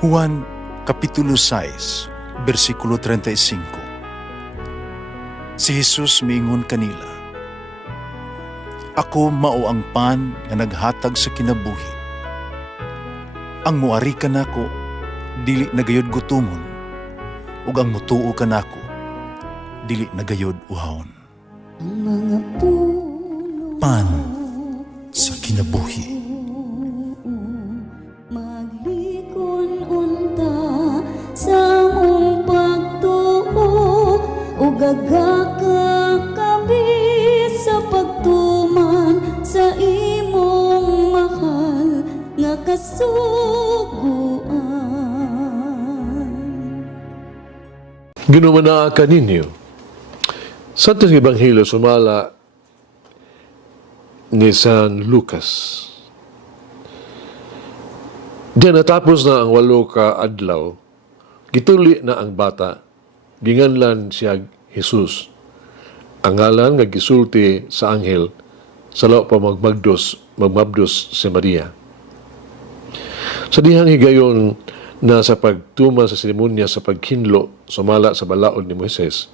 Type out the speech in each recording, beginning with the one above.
Juan Kapitulo 6, versikulo 35. Si Jesus miingon kanila, "Ako mao ang pan nga naghatag sa kinabuhi. Ang muari kanako dili nagayod gutomon, ug ang mutuo kanako dili nagayod uhawon." Ang mga puno Pan sa kinabuhi. maglikon unta sa mong pagtuo ug gagaka kami sa pagtuman sa imong mahal nga kasuguan. Ginumanaa ka ninyo. Sa ating Ebanghelyo sumala ni San Lucas. Diyan natapos na ang 8 ka adlaw, gituli na ang bata, ginganlan siya Jesus. Ang ngalan nga gisulti sa anghel, sa law pa magmabdos si Maria. Sa dihang higayon na sa pagtuman sa seremonya sa paghinlo sumala sa balaod ni Moises,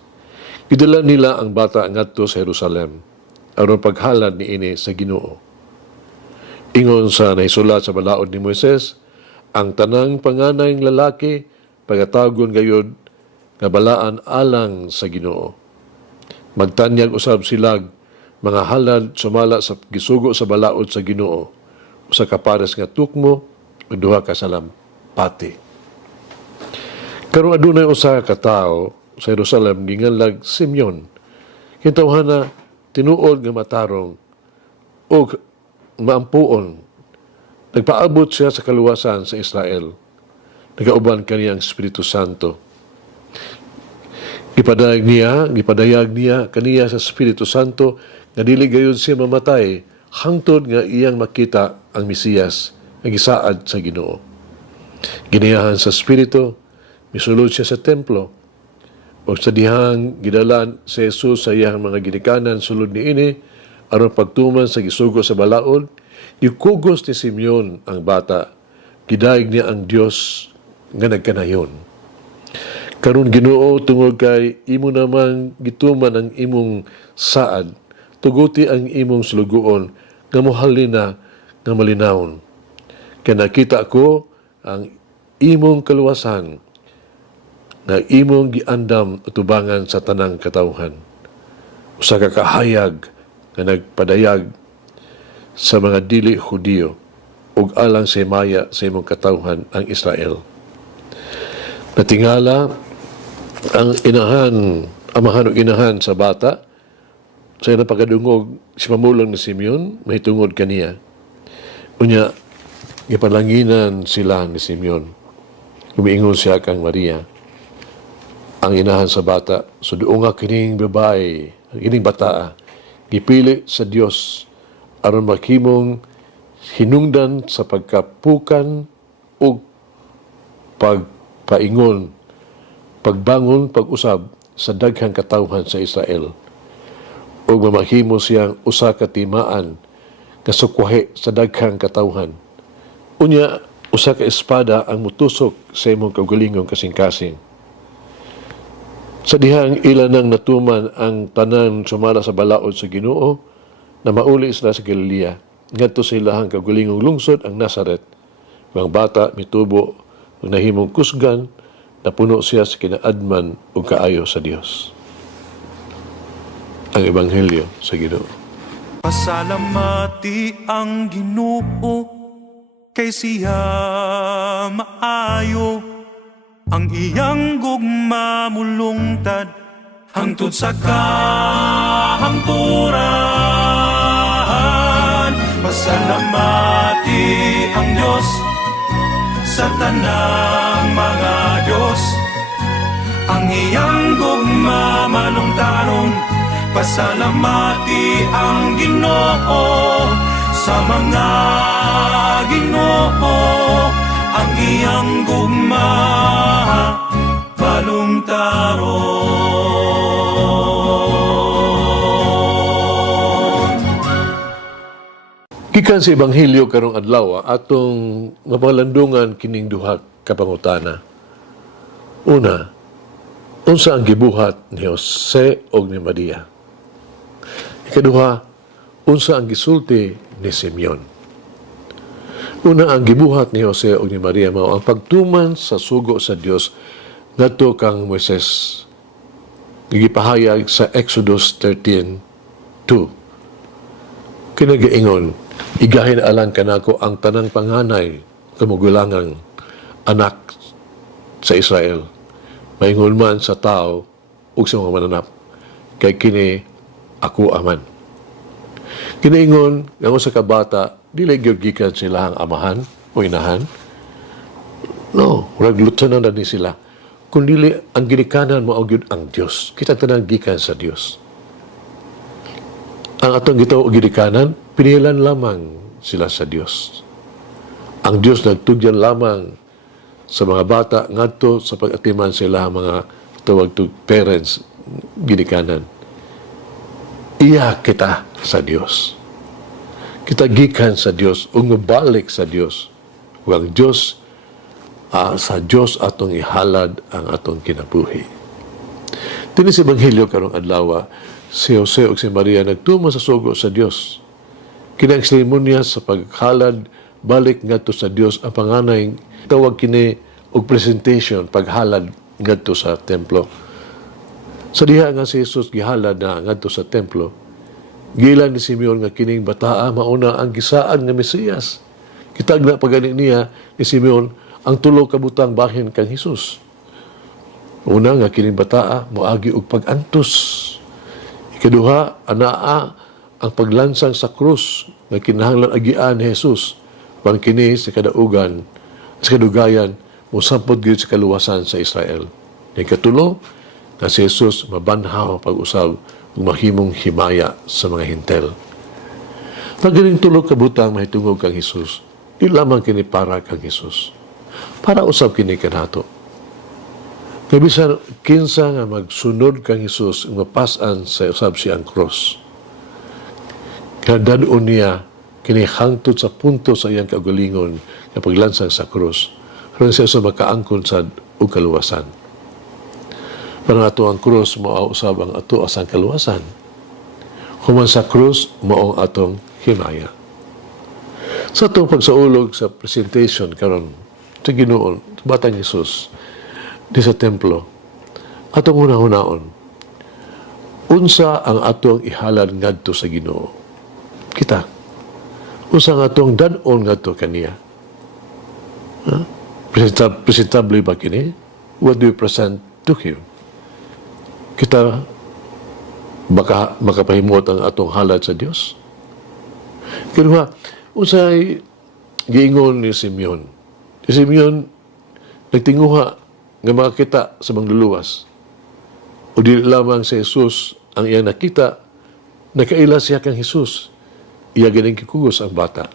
gidala nila ang bata ngadto sa Jerusalem aron paghalad niini sa Ginoo. Ingon sa naisulat sa balaod ni Moises, ang tanang panganayng lalaki pagatagon gayud nga balaan alang sa Ginoo. Magtanyag usab silag mga halad sumala sa gisugo sa balaod sa Ginoo, usa ka pares nga tukmo ug duha ka salampati. Karon adunay usa ka tawo sa Jerusalem ginganlag Simeon. Kitawhana tinuod nga matarong ug maampuon. Nagpaabot siya sa kaluwasan sa Israel. Nagauban kaniya ang Espiritu Santo. Gipadayag niya kaniya sa Espiritu Santo nga dili gayud siya mamatay hangtod nga iyang makita ang Mesiyas nga gisaad sa Ginoo. Giniyahan sa Espiritu, misulod siya sa templo. O sa dihang gidalan si Jesus sa iyang mga ginikanan sulod niini aron pagtuman sa gisugo sa balaod, ikugos ni Simeon ang bata, gidayeg niya ang Dios nga nagkanayon. Karon Ginoo, tungod kay imo namang gituman ang imong saad, tuguti ang imong sulugoon nga mohalina nga malinawon. Kaya nakita ko ang imong kaluwasan na imong giandam utubangan sa tanang katawhan. Usa ka kahayag nga nagpadayag sa mga dili Hudiyo ug alang sa maya sa imong katawhan ang Israel. Natingala ang amahan ug inahan sa bata sa iyang pagkadungog si pamulong ni Simeon mahitungod kaniya. Unya gipalanginan sila ni Simeon. Umiingon siya kang Maria, ang inahan sa bata, suduo nga kining babae, kining bataa, gipili sa Dios aron maghimong hinungdan sa pagkapukan ug pagpaingon, pagbangon, pag-usab sa daghang katawhan sa Israel. Ug mamahimo siyang usa ka timaan nga sukwahi sa daghang katawhan. Unya, usa ka espada ang mutusok sa imong kaugalingong kasing-kasing. Sa dihang ilan nang natuman ang tanan sumala sa balaod sa Ginoo, na mauli sila sa Galilea, ngadto sa ilahang kagulingong lungsod ang Nazaret. Ang bata mitubo ug nahimong kusgan, napuno siya sa kinaadman ug kaayo sa Dios. Ang Ebanghelyo sa Ginoo. Pasalamati ang Ginoo kay siya maayo, ang iyang gugma mulungtad hangtod sa kahangturan. Pasalamati ang Diyos sa tanang mga Diyos, ang iyang gugma malungtaron. Pasalamati ang Ginoo sa mga Ginoo, ang iyang gugma balungtaron. Gikan sa Ebanghelyo karong adlaw atong mapalandungan kining duha kapangutana. Una, unsa ang gibuhat ni Jose o ni Maria? Ikaduha, unsa ang gisulti ni Simeon? Una, ang gibuhat ni Jose o ni Maria mao ang pagtuman sa sugo sa Dios ngadto kang Moises. Gigipahayag sa Exodus 13:2. Kinagaingon, igahin alang kanako ang tanang panganay kamugulangang anak sa Israel. Maingon man sa tao ug sa mga mananap, kay kini ako aman. Kinaingon nga sa kabata, dili gyud gikan sila ang amahan o inahan. No, raglutsanan na ni sila. Kundi ang ginikanan mo gyud ang Dios. Kita tanang gikan sa Dios. Ang atong gitaw ginikanan, pinilan lamang sila sa Dios. Ang Dios nagtugyan lamang sa mga bata ngadto sa pag-atiman sila mga tawag to parents ginikanan. Iya kita sa Dios. Kita gikan sa Dios ug mabalik sa Dios. Ug ang Dios sa Dios atong ihalad ang atong kinabuhi. Dini sa Ebanghelyo karong adlaw, si Jose ug si Maria nagtumo sa sugo sa Dios. Kinang seremonya sa paghalad balik ngadto sa Dios ang panganay tawag kini og presentation paghalad ngadto sa templo. Sa diha nga si Jesus gihalad na ngadto sa templo, gilan ni Simeon nga kining bataa mauna ang gisaan nga Mesiyas. Kitagna pagani niya ni Simeon ang tulo ka butang bahin kang Jesus. Una nga kining bataa moagi og pag-antos. Ikaduha anaa ang paglansang sa krus nga kinahanglan agian ni Jesus pang kini sa kadaugan sa kadugayan mosampot gyud sa kaluwasan sa Israel. Ikatulo na si Jesus mabanhaw pag-usab ug mahimong himaya sa mga hintel. Pagkining tulo ka butang mahitungog kang Jesus, di lamang kini para kang Jesus. Para usab kini kanato. Kaya bisan kinsa nga magsunod kang Jesus ug mapas-an sa usab siyang cross. Kaya dadon niya kini hangtod sa punto sa iyang kaugalingon nga paglansang sa krus. Pero siya sa makaangkon sa ug kaluwasan. Parang ato ang krus mao usab ang ato asang kaluwasan. Human sa krus mao ang atong himaya. Sa atong pagsaulog sa presentation karon sa Ginoo, sa Batang Jesus, di sa templo, atong una-unaon, unsa ang atong ihalad ngadto sa Ginoo? Kita. Unsa ang atong danon ngadto kaniya? Presentable ba kini? What do we present to Him? Kita makapahimot ang atong halad sa Dios? Kaya unsay giingon ni Simeon? Si Simeon nagtinguha nga makakita sa mangluluwas. O di lamang si Jesus ang iya nakita, nakaila siya kang Jesus. Iya ganing kikugos ang bata.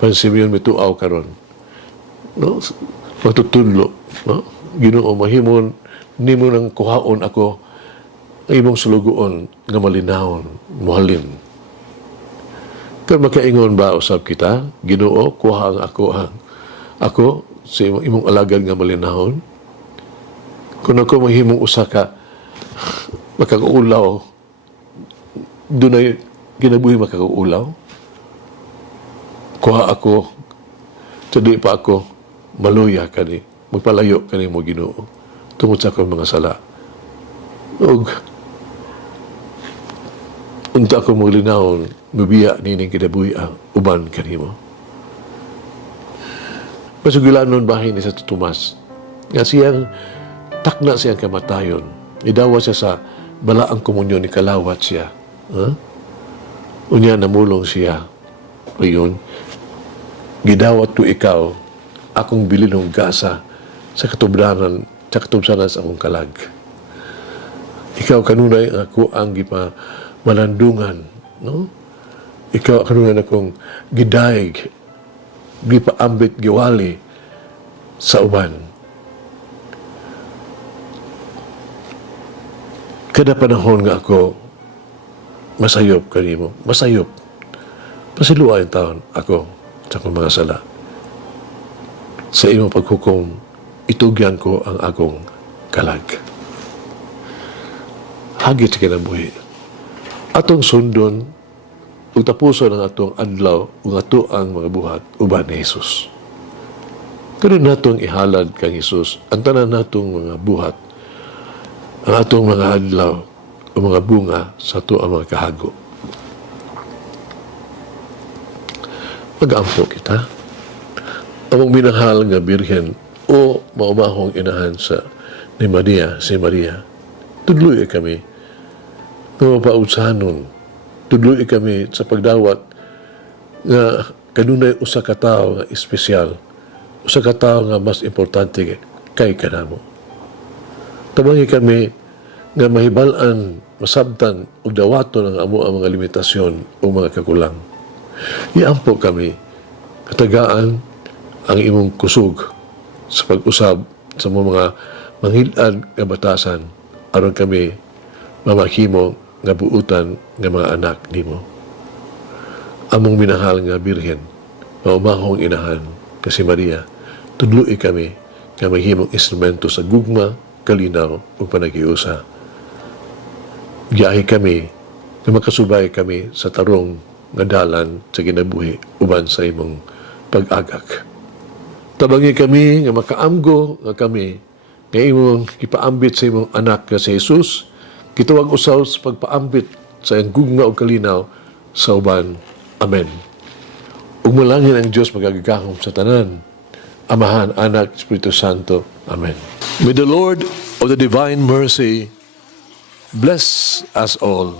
Pan Simeon mituaw karon. No? Matutudlo. No? Ginoo mahimon nimo nang kuhaon ako ang imong sulugoon nga malinawon, muhalin. Kaya makaingon ba usab kita, Ginoo, kuha ang ako sa imong alagad nga malinahon. Kung ako mahimong usa ka makakaulaw, dunay kinabuhi makakaulaw. Kuha ako, di pa ako maluya kani, magpalayo kani mo Ginoo tungod sa akong mga sala. Og unta ako maglinahon, mabiya nining kinabuhi ang uban kanimo. Masugilanon bahin ni sa Tomas. Nga siyang takna siyang kamatayon. Idawa siya sa balaang komunyon ni kalawat siya. Unya namulong siya. Ayun. Gidawat to ikaw, akong bilinong gasa sa katubdanan, sa katubsanan sa akong kalag. Ikaw kanunay ako ang malandungan. No? Ikaw kanunay akong gidaig, gipaambit giwali sa uban. Kada panahon nga ako masayop kanimo, masayop. Pasiluay ang taon ako sa akong mga sala. Sa imong paghukom, itugyan ko ang akong kalag. Hagit sa kinabuhi. Atong sundon, ug tapuson ang atong adlaw, ug ato ang mga buhat, uban ni Jesus. Karon natong ihalad kang Jesus ang tanan natong mga buhat, ang atong mga adlaw, o mga bunga sa ato ang mga kahago. Mag-ampo kita. Among minahal nga birhen o maumahong inahan sa ni Maria, si Maria, tudloy kami nga mapautsahanon, tudloy kami sa pagdawat nga kanunay usa ka tawo nga espesyal, usa ka tawo nga mas importante kay kanamo. Tabangi kami nga mahibalan, masabtan ug dawaton ang amo ang mga limitasyon o mga kakulang. Iampo kami katagaan ang imong kusog sa pag-usab sa mga manghilad nga batasan aron kami mamahimo nga buutan nga mga anak nimo. Among minahal nga birhen, maumahong inahan kasi Maria, tudloi kami nga mahimong instrumento sa gugma, kalinaw ug panagiusa. Giyahi kami nga makasubay kami sa tarong nga dalan sa kinabuhi uban sa imong pag-agak. Tabangi kami nga makaamgo nga kami nga imong ipaambit sa imong anak nga si Jesus, kituwag usaw sa pagpaambit sa iyang gugma o kalinaw sa uban. Amen. Ug malangin ang Diyos magagagahom sa tanan, Amahan, Anak, Espiritu Santo. Amen. May the Lord of the divine mercy bless us all,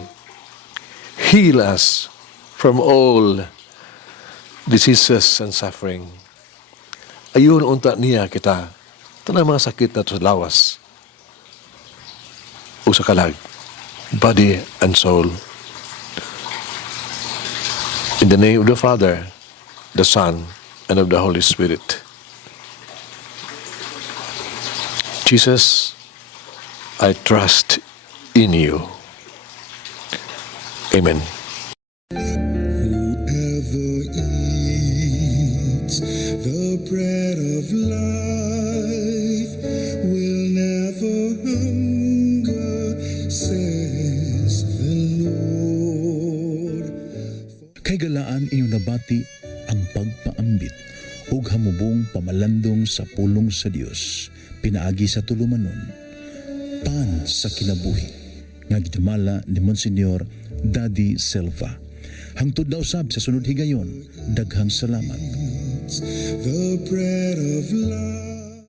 heal us from all diseases and suffering. Ayun unta niya kita, tanang mga sakit na sa lawas, o sa kalag, body and soul. In the name of the Father, the Son, and of the Holy Spirit. Jesus, I trust in you. Amen. The bread of life will never hunger, says the Lord. Kay galaan inyong nabati ang pagpaambit ug hamubong pamalandong sa pulong sa Dios pinaagi sa tulumanon pan sa kinabuhi nga gidumala ni Monsignor Daddy Silva. Hangtod na usab sa sunod higayon, daghang salamat. The bread of life.